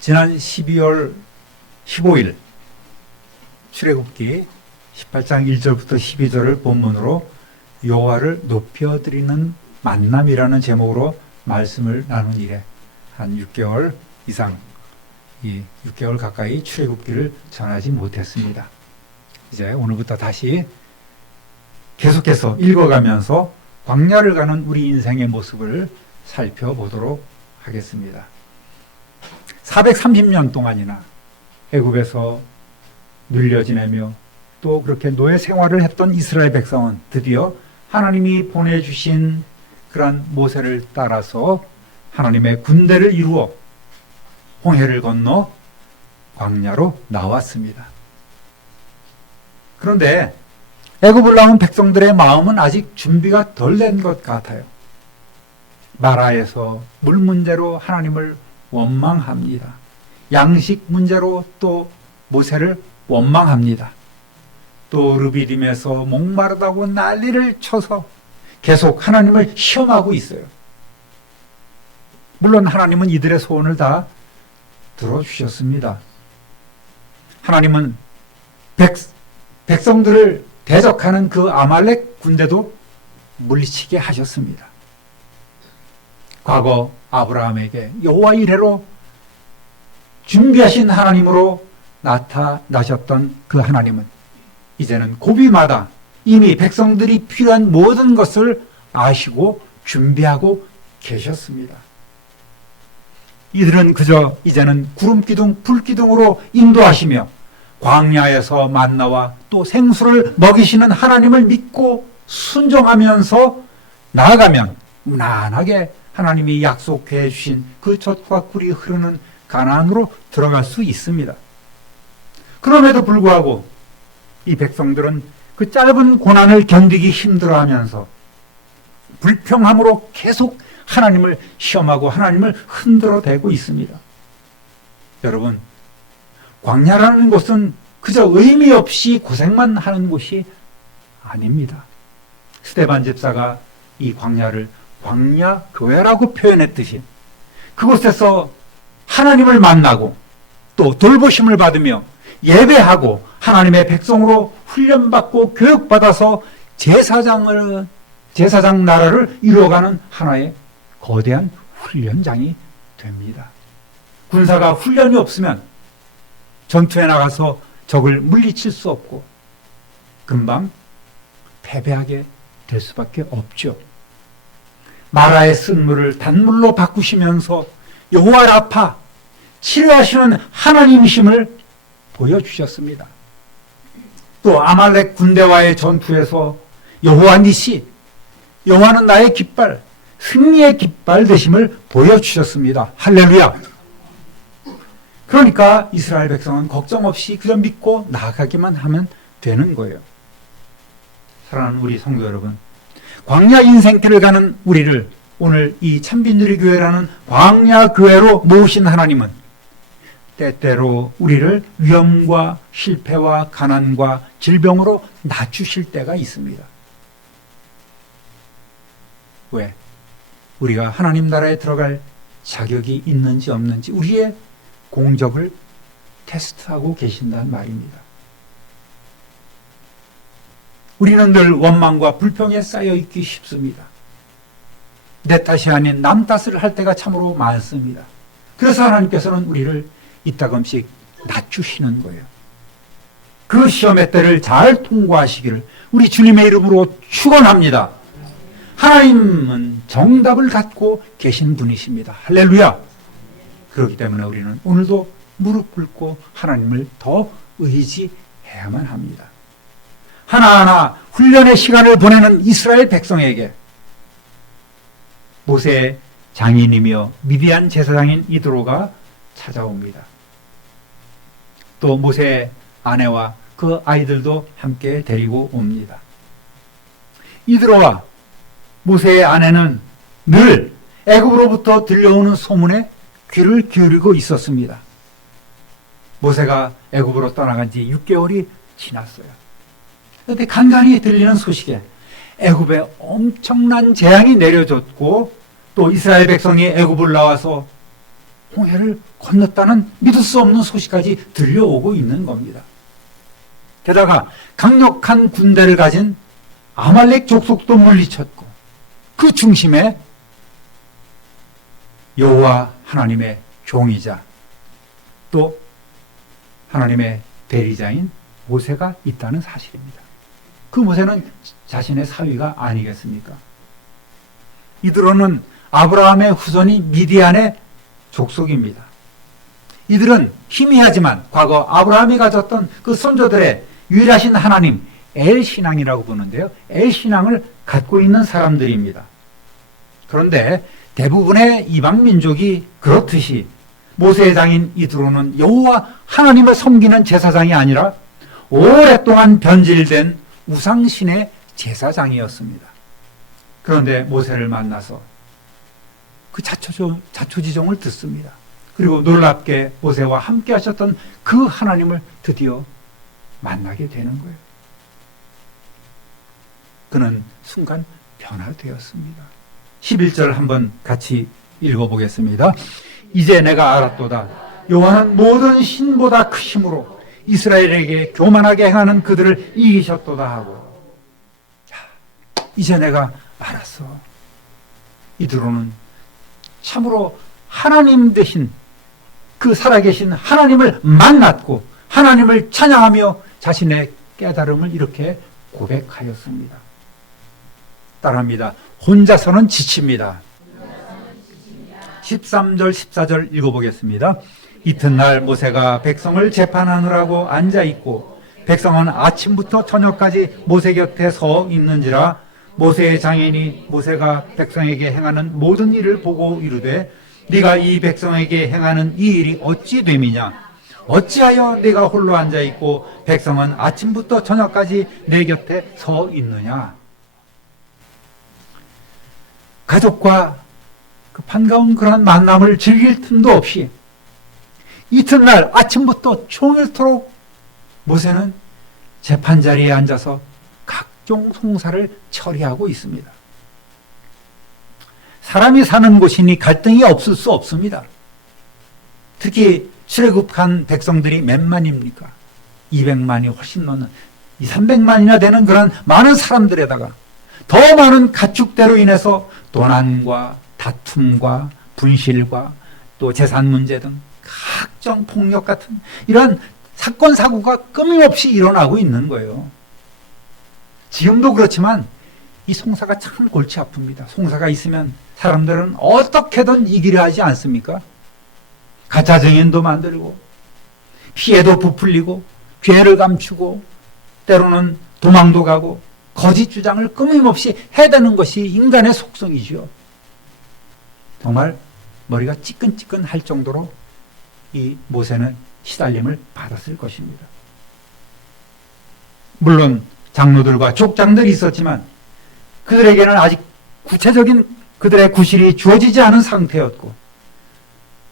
지난 12월 15일 출애굽기 18장 1절부터 12절을 본문으로 여호와를 높여드리는 만남이라는 제목으로 말씀을 나눈 이래 한 6개월 이상, 6개월 가까이 출애굽기를 전하지 못했습니다. 이제 오늘부터 다시 계속해서 읽어가면서 광야를 가는 우리 인생의 모습을 살펴보도록 하겠습니다. 430년 동안이나 애굽에서 눌려 지내며 또 그렇게 노예 생활을 했던 이스라엘 백성은 드디어 하나님이 보내주신 그러한 모세를 따라서 하나님의 군대를 이루어 홍해를 건너 광야로 나왔습니다. 그런데 애굽을 나온 백성들의 마음은 아직 준비가 덜 된 것 같아요. 마라에서 물 문제로 하나님을 원망합니다. 양식 문제로 또 모세를 원망합니다. 또 르비딤에서 목마르다고 난리를 쳐서 계속 하나님을 시험하고 있어요. 물론 하나님은 이들의 소원을 다 들어주셨습니다. 하나님은 백성들을 대적하는 그 아말렉 군대도 물리치게 하셨습니다. 과거 아브라함에게 여호와 이레로 준비하신 하나님으로 나타나셨던 그 하나님은 이제는 고비마다 이미 백성들이 필요한 모든 것을 아시고 준비하고 계셨습니다. 이들은 그저 이제는 구름기둥, 불기둥으로 인도하시며 광야에서 만나와 또 생수를 먹이시는 하나님을 믿고 순종하면서 나아가면 무난하게 하나님이 약속해 주신 그 젖과 꿀이 흐르는 가나안으로 들어갈 수 있습니다. 그럼에도 불구하고 이 백성들은 그 짧은 고난을 견디기 힘들어하면서 불평함으로 계속 하나님을 시험하고 하나님을 흔들어대고 있습니다. 여러분, 광야라는 곳은 그저 의미 없이 고생만 하는 곳이 아닙니다. 스데반 집사가 이 광야를 광야교회라고 표현했듯이 그곳에서 하나님을 만나고 또 돌보심을 받으며 예배하고 하나님의 백성으로 훈련받고 교육받아서 제사장 나라를 이루어가는 하나의 거대한 훈련장이 됩니다. 군사가 훈련이 없으면 전투에 나가서 적을 물리칠 수 없고 금방 패배하게 될 수밖에 없죠. 마라의 쓴물을 단물로 바꾸시면서 여호와 라파, 치료하시는 하나님이심을 보여주셨습니다. 또 아말렉 군대와의 전투에서 여호와 니시, 여호와는 나의 깃발, 승리의 깃발 되심을 보여주셨습니다. 할렐루야. 그러니까 이스라엘 백성은 걱정 없이 그저 믿고 나아가기만 하면 되는 거예요. 사랑하는 우리 성도 여러분, 광야 인생길을 가는 우리를 오늘 이 참빈누리교회라는 광야교회로 모으신 하나님은 때때로 우리를 위험과 실패와 가난과 질병으로 낮추실 때가 있습니다. 왜? 우리가 하나님 나라에 들어갈 자격이 있는지 없는지 우리의 공적을 테스트하고 계신다는 말입니다. 우리는 늘 원망과 불평에 쌓여 있기 쉽습니다. 내 탓이 아닌 남 탓을 할 때가 참으로 많습니다. 그래서 하나님께서는 우리를 이따금씩 낮추시는 거예요. 그 시험의 때를 잘 통과하시기를 우리 주님의 이름으로 축원합니다. 하나님은 정답을 갖고 계신 분이십니다. 할렐루야. 그렇기 때문에 우리는 오늘도 무릎 꿇고 하나님을 더 의지해야만 합니다. 하나하나 훈련의 시간을 보내는 이스라엘 백성에게 모세의 장인이며 미디안 제사장인 이드로가 찾아옵니다. 또 모세의 아내와 그 아이들도 함께 데리고 옵니다. 이드로와 모세의 아내는 늘 애굽으로부터 들려오는 소문에 귀를 기울이고 있었습니다. 모세가 애굽으로 떠나간 지 6개월이 지났어요. 그런데 간간히 들리는 소식에 애굽에 엄청난 재앙이 내려졌고 또 이스라엘 백성이 애굽을 나와서 홍해를 건넜다는 믿을 수 없는 소식까지 들려오고 있는 겁니다. 게다가 강력한 군대를 가진 아말렉 족속도 물리쳤고 그 중심에 여호와 하나님의 종이자 또 하나님의 대리자인 모세가 있다는 사실입니다. 그 모세는 자신의 사위가 아니겠습니까? 이들은 아브라함의 후손이 미디안의 족속입니다. 이들은 희미하지만 과거 아브라함이 가졌던 그 선조들의 유일하신 하나님 엘신앙이라고 부르는데요. 엘신앙을 갖고 있는 사람들입니다. 그런데 대부분의 이방 민족이 그렇듯이 모세의 장인 이드로는 여호와 하나님을 섬기는 제사장이 아니라 오랫동안 변질된 우상신의 제사장이었습니다. 그런데 모세를 만나서 그 자초지종을 듣습니다. 그리고 놀랍게 모세와 함께 하셨던 그 하나님을 드디어 만나게 되는 거예요. 그는 순간 변화되었습니다. 11절 한번 같이 읽어보겠습니다. 이제 내가 알았도다. 여호와는 모든 신보다 크심으로 이스라엘에게 교만하게 행하는 그들을 이기셨도다 하고. 자, 이제 내가 알았어. 이드로는 참으로 하나님 되신 그 살아계신 하나님을 만났고 하나님을 찬양하며 자신의 깨달음을 이렇게 고백하였습니다. 따라합니다. 혼자서는 지칩니다. 13절 14절 읽어보겠습니다. 이튿날 모세가 백성을 재판하느라고 앉아있고 백성은 아침부터 저녁까지 모세 곁에 서 있는지라 모세의 장인이 모세가 백성에게 행하는 모든 일을 보고 이르되 네가 이 백성에게 행하는 이 일이 어찌 됨이냐? 어찌하여 네가 홀로 앉아있고 백성은 아침부터 저녁까지 내 곁에 서 있느냐? 가족과 그 반가운 그런 만남을 즐길 틈도 없이 이튿날 아침부터 종일토록 모세는 재판자리에 앉아서 각종 송사를 처리하고 있습니다. 사람이 사는 곳이니 갈등이 없을 수 없습니다. 특히 출애굽한 백성들이 몇 만입니까? 200만이 훨씬 넘는 300만이나 되는 그런 많은 사람들에다가 더 많은 가축대로 인해서 도난과 다툼과 분실과 또 재산 문제 등 각종 폭력 같은 이런 사건 사고가 끊임없이 일어나고 있는 거예요. 지금도 그렇지만 이 송사가 참 골치 아픕니다. 송사가 있으면 사람들은 어떻게든 이기려 하지 않습니까? 가짜 증인도 만들고 피해도 부풀리고 죄를 감추고 때로는 도망도 가고 거짓 주장을 끊임없이 해대는 것이 인간의 속성이죠. 정말 머리가 찌끈찌끈할 정도로 이 모세는 시달림을 받았을 것입니다. 물론 장로들과 족장들이 있었지만 그들에게는 아직 구체적인 그들의 구실이 주어지지 않은 상태였고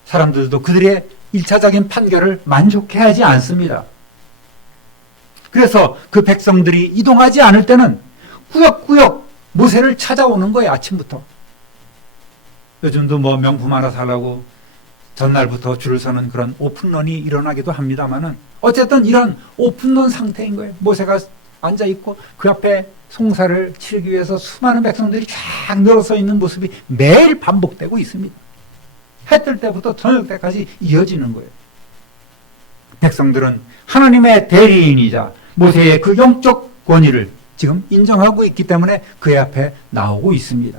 사람들도 그들의 1차적인 판결을 만족해하지 않습니다. 그래서 그 백성들이 이동하지 않을 때는 꾸역꾸역 모세를 찾아오는 거예요. 아침부터. 요즘도 뭐 명품 하나 사려고 전날부터 줄을 서는 그런 오픈런이 일어나기도 합니다만은 어쨌든 이런 오픈런 상태인 거예요. 모세가 앉아있고 그 앞에 송사를 치르기 위해서 수많은 백성들이 쫙 늘어서 있는 모습이 매일 반복되고 있습니다. 해 뜰 때부터 저녁 때까지 이어지는 거예요. 백성들은 하나님의 대리인이자 모세의 그 영적 권위를 지금 인정하고 있기 때문에 그의 앞에 나오고 있습니다.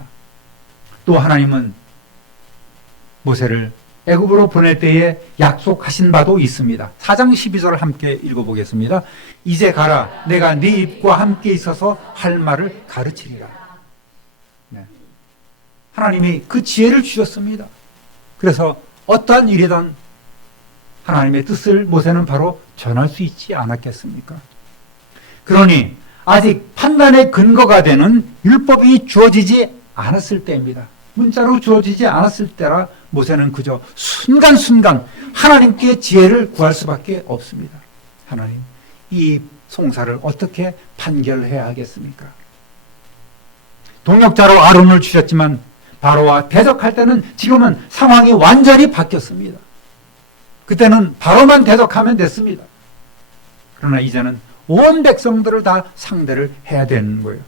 또 하나님은 모세를 애굽으로 보낼 때에 약속하신 바도 있습니다. 4장 12절을 함께 읽어보겠습니다. 이제 가라. 내가 네 입과 함께 있어서 할 말을 가르치리라. 네. 하나님이 그 지혜를 주셨습니다. 그래서 어떠한 일이든 하나님의 뜻을 모세는 바로 전할 수 있지 않았겠습니까? 그러니 아직 판단의 근거가 되는 율법이 주어지지 않았을 때입니다. 문자로 주어지지 않았을 때라 모세는 그저 순간순간 하나님께 지혜를 구할 수밖에 없습니다. 하나님, 이 송사를 어떻게 판결해야 하겠습니까? 동역자로 아론을 주셨지만 바로와 대적할 때는 지금은 상황이 완전히 바뀌었습니다. 그때는 바로만 대적하면 됐습니다. 그러나 이제는 온 백성들을 다 상대를 해야 되는 거예요.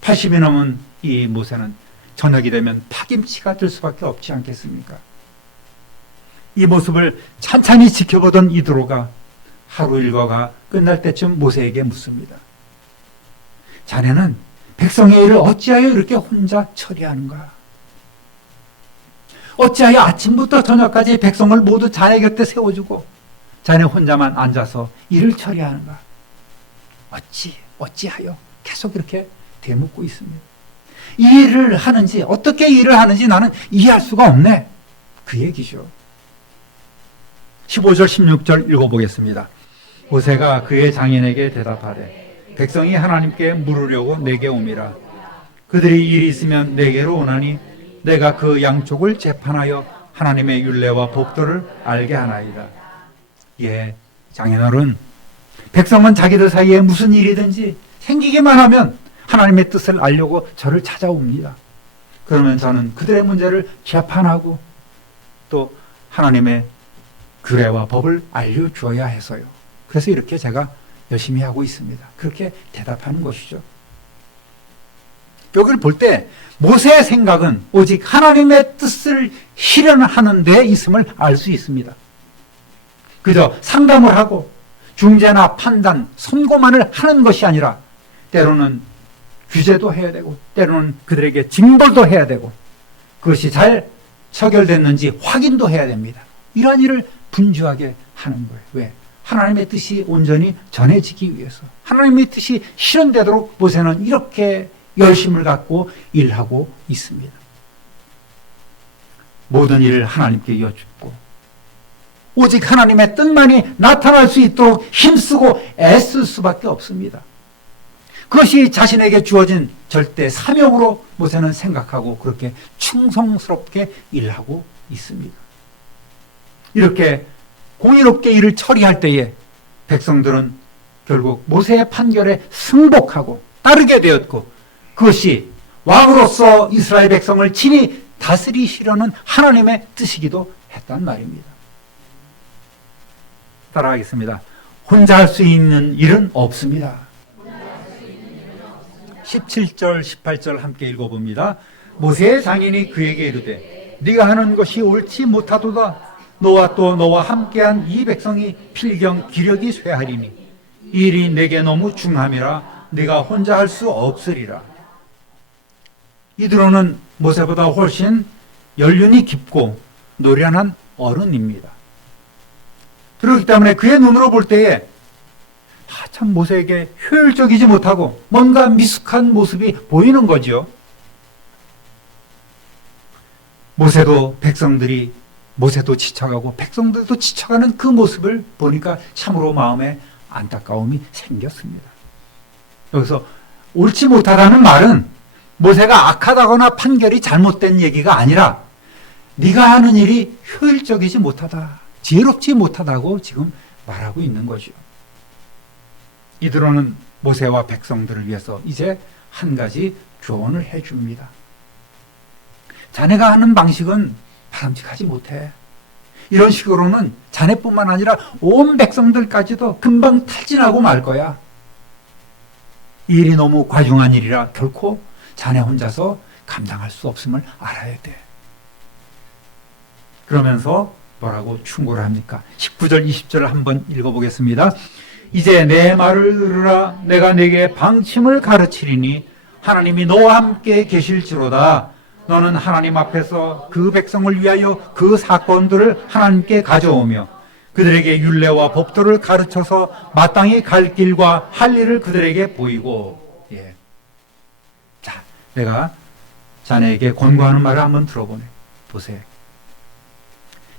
80이 넘은 이 모세는 저녁이 되면 파김치가 될 수밖에 없지 않겠습니까? 이 모습을 찬찬히 지켜보던 이드로가 하루 일과가 끝날 때쯤 모세에게 묻습니다. 자네는 백성의 일을 어찌하여 이렇게 혼자 처리하는가? 어찌하여 아침부터 저녁까지 백성을 모두 자네 곁에 세워주고 자네 혼자만 앉아서 일을 처리하는가? 어찌하여 계속 이렇게 되묻고 있습니다. 이 일을 하는지, 어떻게 일을 하는지 나는 이해할 수가 없네. 그 얘기죠. 15절 16절 읽어보겠습니다. 모세가 그의 장인에게 대답하되 백성이 하나님께 물으려고 내게 오미라. 그들이 일이 있으면 내게로 오나니 내가 그 양쪽을 재판하여 하나님의 율례와 법도를 알게 하나이다. 예, 장인어른, 백성은 자기들 사이에 무슨 일이든지 생기기만 하면 하나님의 뜻을 알려고 저를 찾아옵니다. 그러면 저는 그들의 문제를 재판하고 또 하나님의 규례와 법을 알려주어야 해서요. 그래서 이렇게 제가 열심히 하고 있습니다. 그렇게 대답하는 것이죠. 여기를 볼 때 모세의 생각은 오직 하나님의 뜻을 실현하는 데 있음을 알 수 있습니다. 그저 상담을 하고 중재나 판단, 선고만을 하는 것이 아니라 때로는 규제도 해야 되고 때로는 그들에게 징벌도 해야 되고 그것이 잘 처결됐는지 확인도 해야 됩니다. 이러한 일을 분주하게 하는 거예요. 왜? 하나님의 뜻이 온전히 전해지기 위해서. 하나님의 뜻이 실현되도록 모세는 이렇게 열심을 갖고 일하고 있습니다. 모든 일을 하나님께 여쭙고 오직 하나님의 뜻만이 나타날 수 있도록 힘쓰고 애쓸 수밖에 없습니다. 그것이 자신에게 주어진 절대 사명으로 모세는 생각하고 그렇게 충성스럽게 일하고 있습니다. 이렇게 공의롭게 일을 처리할 때에 백성들은 결국 모세의 판결에 승복하고 따르게 되었고 그것이 왕으로서 이스라엘 백성을 친히 다스리시려는 하나님의 뜻이기도 했단 말입니다. 따라하겠습니다. 혼자 할 수 있는 일은 없습니다. 17절 18절 함께 읽어봅니다. 모세의 장인이 그에게 이르되 네가 하는 것이 옳지 못하도다. 너와 또 너와 함께한 이 백성이 필경 기력이 쇠하리니 이 일이 내게 너무 중함이라 네가 혼자 할 수 없으리라. 이드로는 모세보다 훨씬 연륜이 깊고 노련한 어른입니다. 그렇기 때문에 그의 눈으로 볼 때에 참 모세에게 효율적이지 못하고 뭔가 미숙한 모습이 보이는 거죠. 모세도 지쳐가고 백성들도 지쳐가는 그 모습을 보니까 참으로 마음에 안타까움이 생겼습니다. 여기서 옳지 못하다는 말은 모세가 악하다거나 판결이 잘못된 얘기가 아니라 네가 하는 일이 효율적이지 못하다, 지혜롭지 못하다고 지금 말하고 있는 거죠. 이드로는 모세와 백성들을 위해서 이제 한 가지 조언을 해줍니다. 자네가 하는 방식은 바람직하지 못해. 이런 식으로는 자네뿐만 아니라 온 백성들까지도 금방 탈진하고 말 거야. 이 일이 너무 과중한 일이라 결코 자네 혼자서 감당할 수 없음을 알아야 돼. 그러면서 뭐라고 충고를 합니까? 19절 20절을 한번 읽어보겠습니다. 이제 내 말을 들으라. 내가 네게 방침을 가르치리니 하나님이 너와 함께 계실지로다. 너는 하나님 앞에서 그 백성을 위하여 그 사건들을 하나님께 가져오며 그들에게 율례와 법도를 가르쳐서 마땅히 갈 길과 할 일을 그들에게 보이고. 예. 자, 내가 자네에게 권고하는 말을 한번 들어보네. 보세요.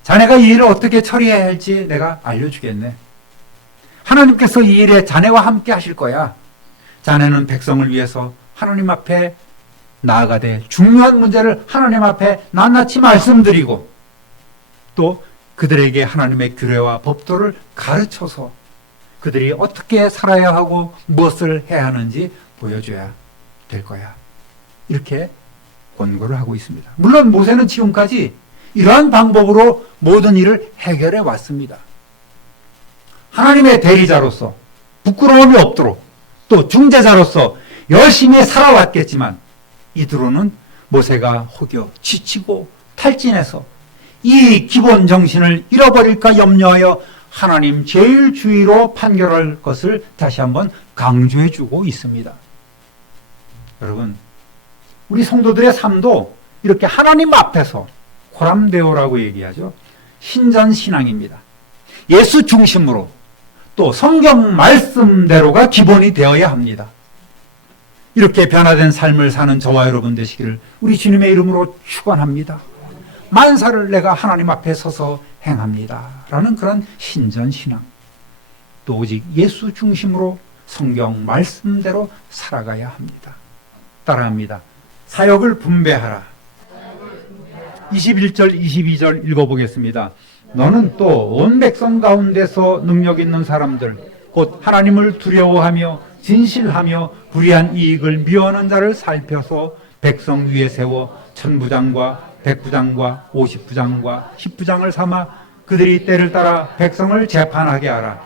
자네가 이 일을 어떻게 처리해야 할지 내가 알려주겠네. 하나님께서 이 일에 자네와 함께 하실 거야. 자네는 백성을 위해서 하나님 앞에 나아가되 중요한 문제를 하나님 앞에 낱낱이 말씀드리고 또 그들에게 하나님의 규례와 법도를 가르쳐서 그들이 어떻게 살아야 하고 무엇을 해야 하는지 보여줘야 될 거야. 이렇게 권고를 하고 있습니다. 물론 모세는 지금까지 이러한 방법으로 모든 일을 해결해 왔습니다. 하나님의 대리자로서 부끄러움이 없도록 또 중재자로서 열심히 살아왔겠지만 이후로는 모세가 혹여 지치고 탈진해서 이 기본 정신을 잃어버릴까 염려하여 하나님 제일 주의로 판결할 것을 다시 한번 강조해 주고 있습니다. 여러분, 우리 성도들의 삶도 이렇게 하나님 앞에서 고람되오라고 얘기하죠. 신전신앙입니다. 예수 중심으로 또 성경 말씀대로가 기본이 되어야 합니다. 이렇게 변화된 삶을 사는 저와 여러분 되시기를 우리 주님의 이름으로 축원합니다. 만사를 내가 하나님 앞에 서서 행합니다 라는 그런 신전신앙, 또 오직 예수 중심으로 성경 말씀대로 살아가야 합니다. 따라합니다. 사역을 분배하라. 21절 22절 읽어보겠습니다. 너는 또 온 백성 가운데서 능력 있는 사람들 곧 하나님을 두려워하며 진실하며 불의한 이익을 미워하는 자를 살펴서 백성 위에 세워 천부장과 백부장과 50부장과 10부장을 삼아 그들이 때를 따라 백성을 재판하게 하라.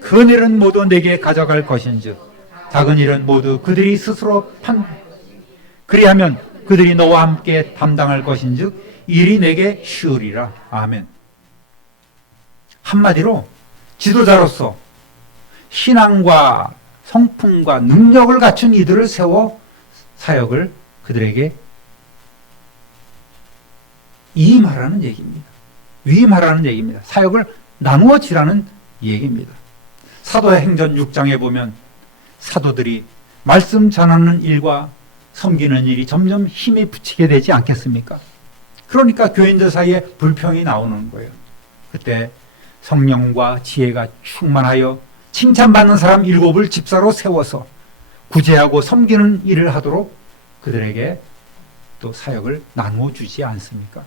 큰 일은 모두 내게 가져갈 것인즉 작은 일은 모두 그들이 스스로 그리하면 그들이 너와 함께 담당할 것인즉 일이 내게 쉬우리라. 아멘. 한마디로 지도자로서 신앙과 성품과 능력을 갖춘 이들을 세워 사역을 그들에게 위임하라는 얘기입니다. 위임하라는 얘기입니다. 사역을 나누어 지라는 얘기입니다. 사도행전 6장에 보면 사도들이 말씀 전하는 일과 섬기는 일이 점점 힘이 붙이게 되지 않겠습니까? 그러니까 교인들 사이에 불평이 나오는 거예요. 그때 성령과 지혜가 충만하여 칭찬받는 사람 7을 집사로 세워서 구제하고 섬기는 일을 하도록 그들에게 또 사역을 나누어 주지 않습니까?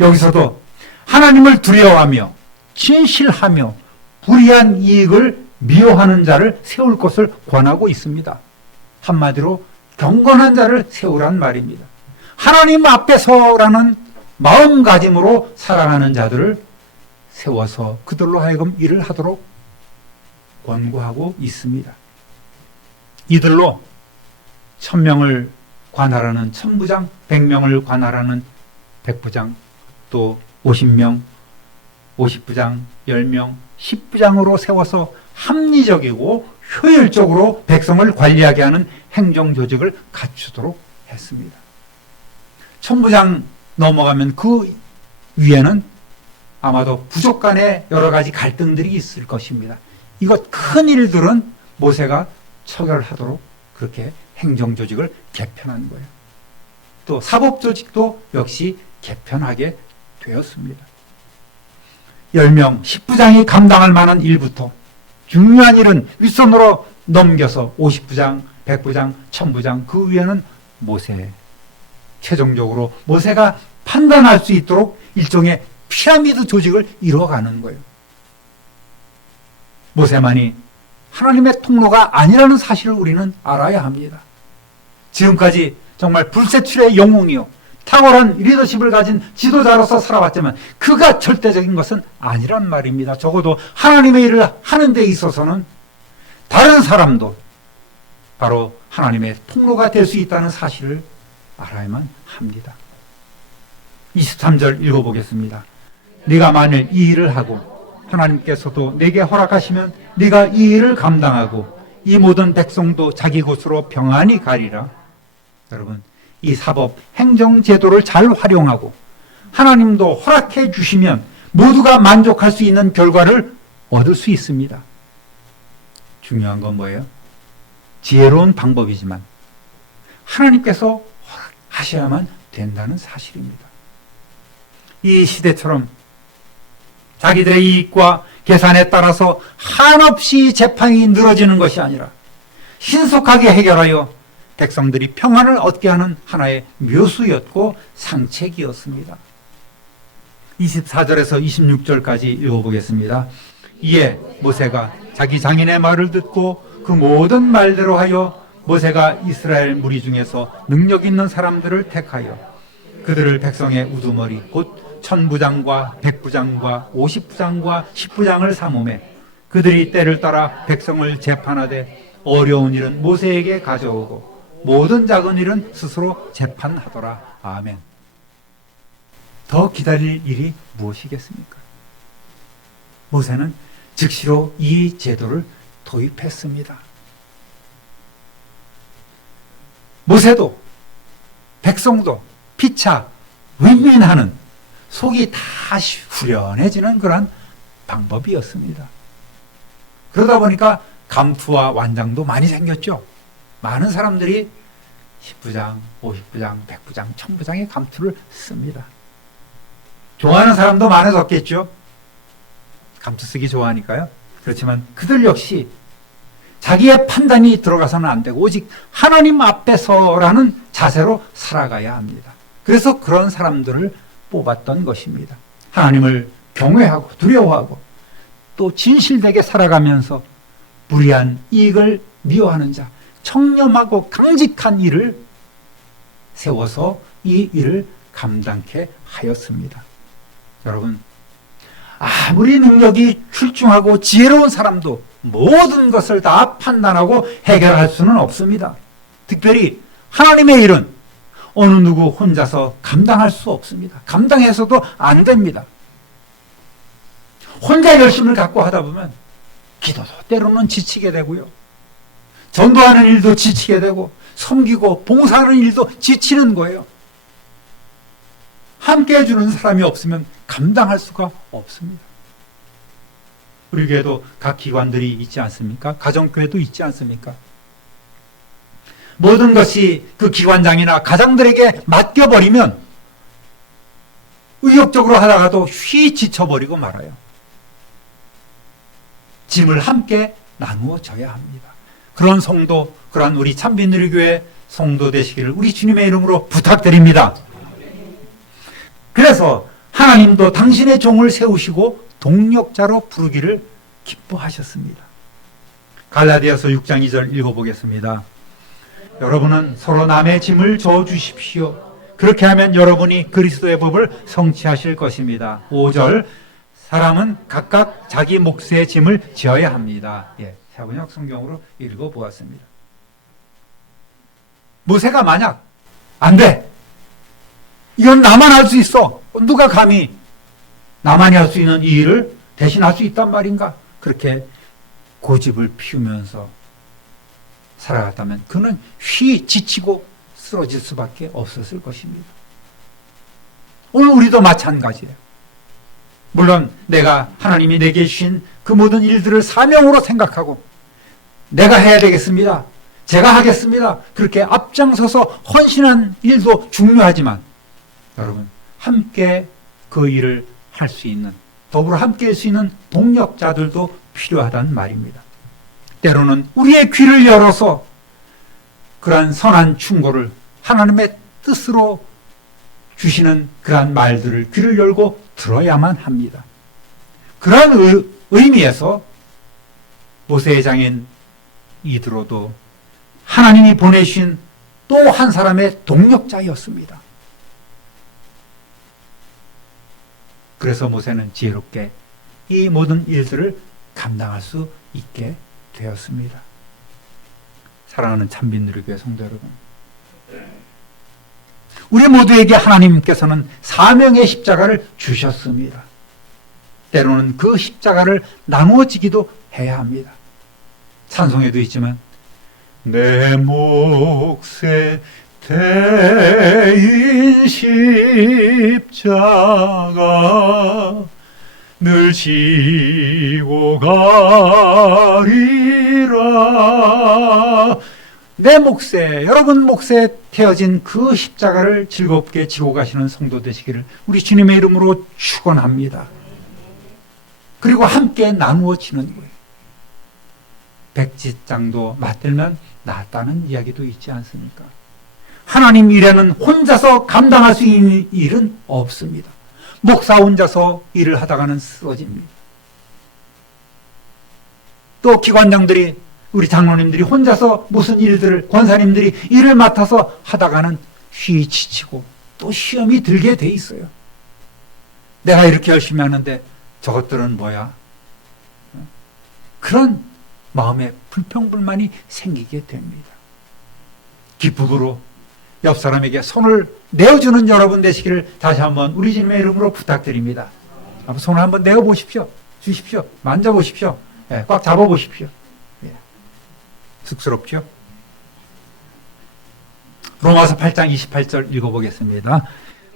여기서도 하나님을 두려워하며 진실하며 불의한 이익을 미워하는 자를 세울 것을 권하고 있습니다. 한마디로 경건한 자를 세우란 말입니다. 하나님 앞에서라는 마음가짐으로 살아가는 자들을 세워서 그들로 하여금 일을 하도록 권고하고 있습니다. 이들로 1000명을 관할하는 천부장, 100명을 관할하는 백부장, 또 50명, 50부장, 10명, 10부장으로 세워서 합리적이고 효율적으로 백성을 관리하게 하는 행정조직을 갖추도록 했습니다. 천부장 넘어가면 그 위에는 아마도 부족 간의 여러 가지 갈등들이 있을 것입니다. 이것 큰 일들은 모세가 처결하도록 그렇게 행정조직을 개편한 거예요. 또 사법조직도 역시 개편하게 되었습니다. 10명, 10부장이 감당할 만한 일부터 중요한 일은 윗선으로 넘겨서 50부장, 100부장, 1000부장 그 위에는 모세, 최종적으로 모세가 판단할 수 있도록 일종의 피라미드 조직을 이뤄가는 거예요. 모세만이 하나님의 통로가 아니라는 사실을 우리는 알아야 합니다. 지금까지 정말 불세출의 영웅이요 탁월한 리더십을 가진 지도자로서 살아왔지만 그가 절대적인 것은 아니란 말입니다. 적어도 하나님의 일을 하는 데 있어서는 다른 사람도 바로 하나님의 통로가 될 수 있다는 사실을 알아야만 합니다. 23절 읽어보겠습니다. 네가 만일 이 일을 하고 하나님께서도 내게 허락하시면 네가 이 일을 감당하고 이 모든 백성도 자기 곳으로 평안히 가리라. 여러분, 이 사법 행정제도를 잘 활용하고 하나님도 허락해 주시면 모두가 만족할 수 있는 결과를 얻을 수 있습니다. 중요한 건 뭐예요? 지혜로운 방법이지만 하나님께서 허락하셔야만 된다는 사실입니다. 이 시대처럼 자기들의 이익과 계산에 따라서 한없이 재판이 늘어지는 것이 아니라 신속하게 해결하여 백성들이 평안을 얻게 하는 하나의 묘수였고 상책이었습니다. 24절에서 26절까지 읽어보겠습니다. 이에 모세가 자기 장인의 말을 듣고 그 모든 말대로 하여 모세가 이스라엘 무리 중에서 능력 있는 사람들을 택하여 그들을 백성의 우두머리 곧 천부장과 백부장과 50부장과 10부장을 삼음해 그들이 때를 따라 백성을 재판하되 어려운 일은 모세에게 가져오고 모든 작은 일은 스스로 재판하더라. 아멘. 더 기다릴 일이 무엇이겠습니까? 모세는 즉시로 이 제도를 도입했습니다. 모세도 백성도 피차 윈윈하는 속이 다 후련해지는 그런 방법이었습니다. 그러다 보니까 감투와 완장도 많이 생겼죠. 많은 사람들이 10부장, 50부장, 100부장, 1000부장의 감투를 씁니다. 좋아하는 사람도 많아졌겠죠. 감투 쓰기 좋아하니까요. 그렇지만 그들 역시 자기의 판단이 들어가서는 안 되고 오직 하나님 앞에서라는 자세로 살아가야 합니다. 그래서 그런 사람들을 뽑았던 것입니다. 하나님을 경외하고 두려워하고 또 진실되게 살아가면서 불의한 이익을 미워하는 자, 청렴하고 강직한 일을 세워서 이 일을 감당케 하였습니다. 여러분, 아무리 능력이 출중하고 지혜로운 사람도 모든 것을 다 판단하고 해결할 수는 없습니다. 특별히 하나님의 일은 어느 누구 혼자서 감당할 수 없습니다. 감당해서도 안 됩니다. 혼자 열심을 갖고 하다 보면 기도도 때로는 지치게 되고요. 전도하는 일도 지치게 되고 섬기고 봉사하는 일도 지치는 거예요. 함께 해주는 사람이 없으면 감당할 수가 없습니다. 우리 교회도 각 기관들이 있지 않습니까? 가정교회도 있지 않습니까? 모든 것이 그 기관장이나 가장들에게 맡겨버리면 의욕적으로 하다가도 휘 지쳐버리고 말아요. 짐을 함께 나누어져야 합니다. 그런 성도, 그런 우리 참빈누리교회 성도 되시기를 우리 주님의 이름으로 부탁드립니다. 그래서 하나님도 당신의 종을 세우시고 동력자로 부르기를 기뻐하셨습니다. 갈라디아서 6장 2절 읽어보겠습니다. 여러분은 서로 남의 짐을 져주십시오. 그렇게 하면 여러분이 그리스도의 법을 성취하실 것입니다. 5절 사람은 각각 자기 몫의 짐을 지어야 합니다. 세번역 성경으로 읽어보았습니다. 모세가 만약 안 돼, 이건 나만 할 수 있어, 누가 감히 나만이 할 수 있는 이 일을 대신할 수 있단 말인가, 그렇게 고집을 피우면서 살아갔다면 그는 휘 지치고 쓰러질 수밖에 없었을 것입니다. 오늘 우리도 마찬가지예요. 물론 내가 하나님이 내게 주신 그 모든 일들을 사명으로 생각하고 내가 해야 되겠습니다, 제가 하겠습니다, 그렇게 앞장서서 헌신한 일도 중요하지만 여러분, 함께 그 일을 할 수 있는, 더불어 함께 할 수 있는 동력자들도 필요하단 말입니다. 때로는 우리의 귀를 열어서 그러한 선한 충고를, 하나님의 뜻으로 주시는 그러한 말들을 귀를 열고 들어야만 합니다. 그러한 의미에서 모세의 장인 이드로도 하나님이 보내신 또 한 사람의 동력자였습니다. 그래서 모세는 지혜롭게 이 모든 일들을 감당할 수 있게 되었습니다. 사랑하는 참빈누리교회 성도 여러분, 우리 모두에게 하나님께서는 사명의 십자가를 주셨습니다. 때로는 그 십자가를 나누어지기도 해야 합니다. 찬송에도 있지만 내 몫에 대인 십자가 늘 지고 가리라. 내 몫에, 여러분 몫에 태어진 그 십자가를 즐겁게 지고 가시는 성도 되시기를 우리 주님의 이름으로 축원합니다. 그리고 함께 나누어지는 거예요. 백지장도 맞들면 낫다는 이야기도 있지 않습니까? 하나님 일에는 혼자서 감당할 수 있는 일은 없습니다. 목사 혼자서 일을 하다가는 쓰러집니다. 또 기관장들이 우리 장로님들이 혼자서 무슨 일들을, 권사님들이 일을 맡아서 하다가는 휘 지치고 또 시험이 들게 돼 있어요. 내가 이렇게 열심히 하는데 저것들은 뭐야? 그런 마음에 불평불만이 생기게 됩니다. 기쁨으로 옆 사람에게 손을 내어주는 여러분 되시기를 다시 한번 우리 주님의 이름으로 부탁드립니다. 손을 한번 내어보십시오. 주십시오. 만져보십시오. 예, 꽉 잡아보십시오. 예. 쑥스럽죠? 로마서 8장 28절 읽어보겠습니다.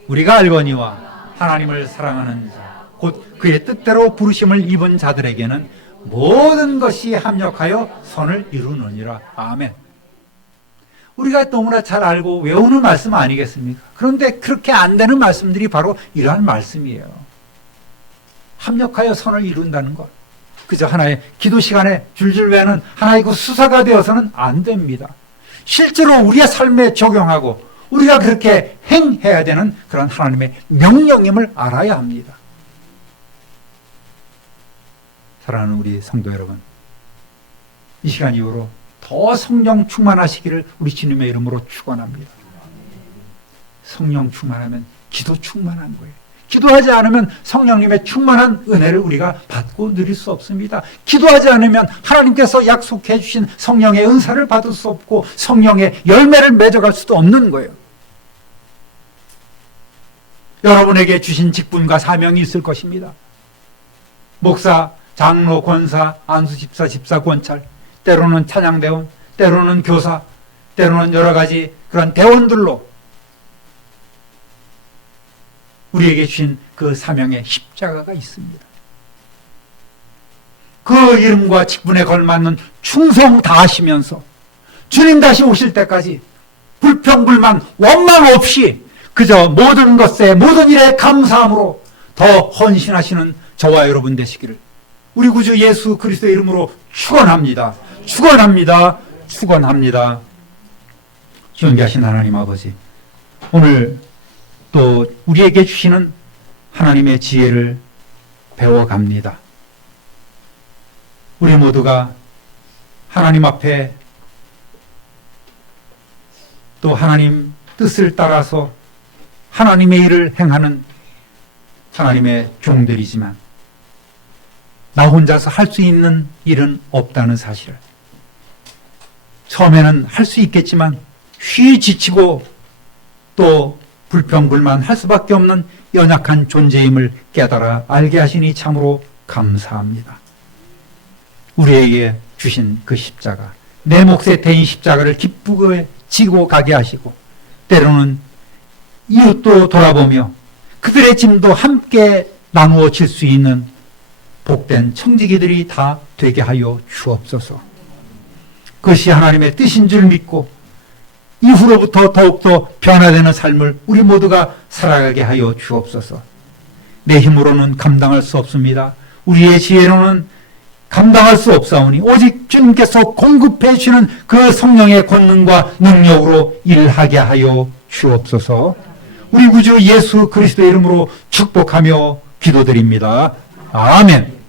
우리가 알거니와 하나님을 사랑하는 자, 곧 그의 뜻대로 부르심을 입은 자들에게는 모든 것이 합력하여 선을 이루느니라. 아멘. 우리가 너무나 잘 알고 외우는 말씀 아니겠습니까? 그런데 그렇게 안 되는 말씀들이 바로 이러한 말씀이에요. 합력하여 선을 이룬다는 것. 그저 하나의 기도 시간에 줄줄 외는 하나의 그 수사가 되어서는 안 됩니다. 실제로 우리의 삶에 적용하고 우리가 그렇게 행해야 되는 그런 하나님의 명령임을 알아야 합니다. 사랑하는 우리 성도 여러분, 이 시간 이후로 더 성령 충만하시기를 우리 주님의 이름으로 축원합니다. 성령 충만하면 기도 충만한 거예요. 기도하지 않으면 성령님의 충만한 은혜를 우리가 받고 누릴 수 없습니다. 기도하지 않으면 하나님께서 약속해 주신 성령의 은사를 받을 수 없고 성령의 열매를 맺어갈 수도 없는 거예요. 여러분에게 주신 직분과 사명이 있을 것입니다. 목사, 장로, 권사, 안수 집사, 집사, 권찰, 때로는 찬양대원, 때로는 교사, 때로는 여러 가지 그런 대원들로 우리에게 주신 그 사명의 십자가가 있습니다. 그 이름과 직분에 걸맞는 충성 다하시면서 주님 다시 오실 때까지 불평불만 원망 없이 그저 모든 것에 모든 일에 감사함으로 더 헌신하시는 저와 여러분 되시기를 우리 구주 예수 그리스도의 이름으로 축원합니다. 축원합니다. 축원합니다. 존귀하신 하나님 아버지, 오늘 또 우리에게 주시는 하나님의 지혜를 배워갑니다. 우리 모두가 하나님 앞에 또 하나님 뜻을 따라서 하나님의 일을 행하는 하나님의 종들이지만 나 혼자서 할 수 있는 일은 없다는 사실을, 처음에는 할 수 있겠지만 휘 지치고 또 불평불만 할 수밖에 없는 연약한 존재임을 깨달아 알게 하시니 참으로 감사합니다. 우리에게 주신 그 십자가, 내 몫에 대인 십자가를 기쁘게 지고 가게 하시고 때로는 이웃도 돌아보며 그들의 짐도 함께 나누어 질 수 있는 복된 청지기들이 다 되게 하여 주옵소서. 그것이 하나님의 뜻인 줄 믿고 이후로부터 더욱더 변화되는 삶을 우리 모두가 살아가게 하여 주옵소서. 내 힘으로는 감당할 수 없습니다. 우리의 지혜로는 감당할 수 없사오니 오직 주님께서 공급해 주시는 그 성령의 권능과 능력으로 일하게 하여 주옵소서. 우리 구주 예수 그리스도의 이름으로 축복하며 기도드립니다. 아멘.